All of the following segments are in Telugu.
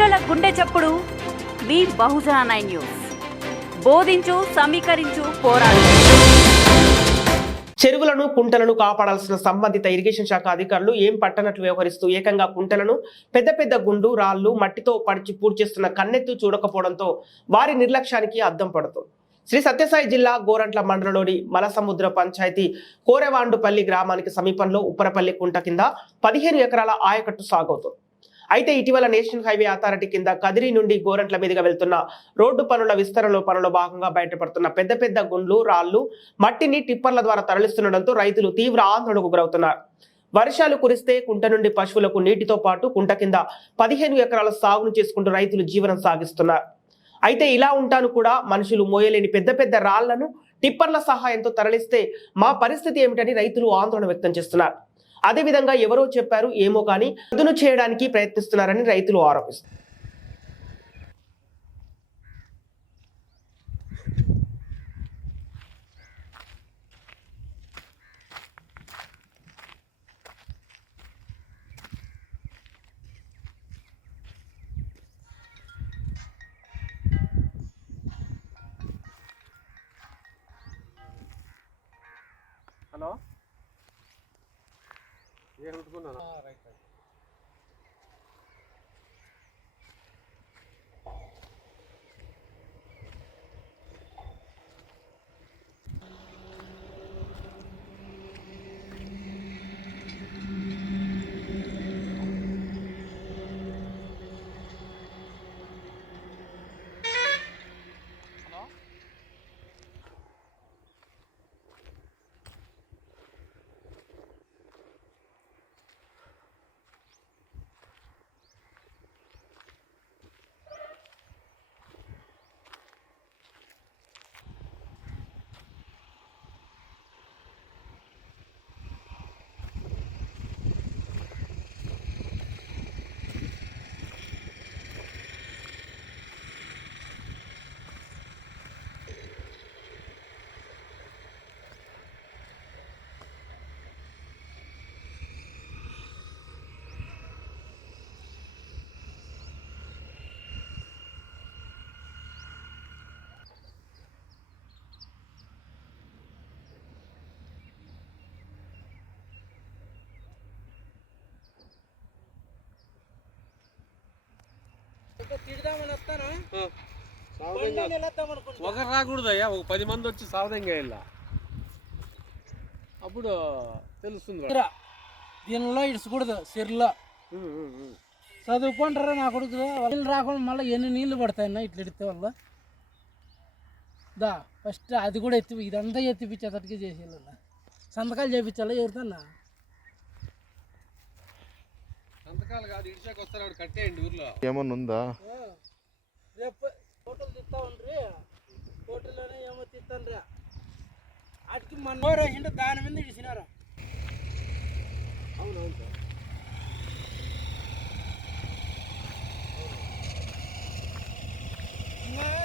గుండె చప్పుడు మీ బహుజన నైన్ న్యూస్. బోధించు సమీకరించు పోరాడు. చెరువులను కుంటలను కాపాడాల్సిన సంబంధిత ఇరిగేషన్ శాఖ అధికారులు ఏం పట్టనట్లు వ్యవహరిస్తూ ఏకంగా కుంటలను పెద్ద పెద్ద గుండు రాళ్ళు మట్టితో పడిచి పూడ్చేస్తున్న కన్నెత్తు చూడకపోవడంతో వారి నిర్లక్ష్యానికి అద్దం పడుతుంది. శ్రీ సత్యసాయి జిల్లా గోరంట్ల మండలంలోని మలసముద్ర పంచాయతీ కోరెవాండుపల్లి గ్రామానికి సమీపంలో ఉప్పరపల్లి కుంట కింద పదిహేను ఎకరాల ఆయకట్టు సాగవుతుంది. అయితే ఇటీవల నేషనల్ హైవే అథారిటీ కింద కదిరి నుండి గోరంట్ల మీదుగా వెళ్తున్న రోడ్డు పనుల విస్తరణలో పనుల భాగంగా బయటపడుతున్న పెద్ద పెద్ద గుండ్లు రాళ్ళు మట్టిని టిప్పర్ల ద్వారా తరలిస్తుండటంతో రైతులు తీవ్ర ఆందోళనకు గురవుతున్నారు. వర్షాలు కురిస్తే కుంట నుండి పశువులకు నీటితో పాటు కుంట కింద పదిహేను ఎకరాల సాగును చేసుకుంటూ రైతులు జీవనం సాగిస్తున్నారు. అయితే ఇలా ఉంటాను కూడా మనుషులు మోయలేని పెద్ద పెద్ద రాళ్ళను టిప్పర్ల సహాయంతో తరలిస్తే మా పరిస్థితి ఏమిటని రైతులు ఆందోళన వ్యక్తం చేస్తున్నారు. అదేవిధంగా ఎవరో చెప్పారు ఏమో కానీ అదును చేయడానికి ప్రయత్నిస్తున్నారని రైతులు ఆరోపిస్తారు ಏರ್ ಬಿಟ್ಕೊಂಡು ನಾನು ರೈಟ್ ರೈಟ್ ఒకరు రాకూడదు అయ్యా ఒక పది మంది వచ్చి సావదంగా వెళ్ళా. అప్పుడు తెలుస్తుంది. దీనిలో ఇడుచకూడదు సిర్లో. చదువుకుంటారా నా కొడుకు నీళ్ళు రాకుండా మళ్ళీ ఎన్ని నీళ్ళు పడతాయన్నా ఇట్లా ఎడితే వల్ల దా ఫస్ట్ అది కూడా ఎత్తి ఇదంతా ఎత్తిపించేటట్టుగా చేసేయాలన్నా సంతకాలు చేయించాలా ఎవరికన్నా? సంతకాలు కాదు ఇడిచాక కట్టేయండి ఊర్లో. ఏమన్నా ఉందా? రేపు ఫోటోలు తీస్తా ఉండ్రి ఫోటోలోనే ఏమో తీస్తాను రా వాటికి మన వేసింటే దాని మీద ఇడిచినారా. అవునవును సార్.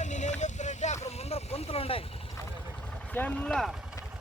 నేనేం చెప్తానంటే అక్కడ ముందర గుంతలు ఉన్నాయి చేనులో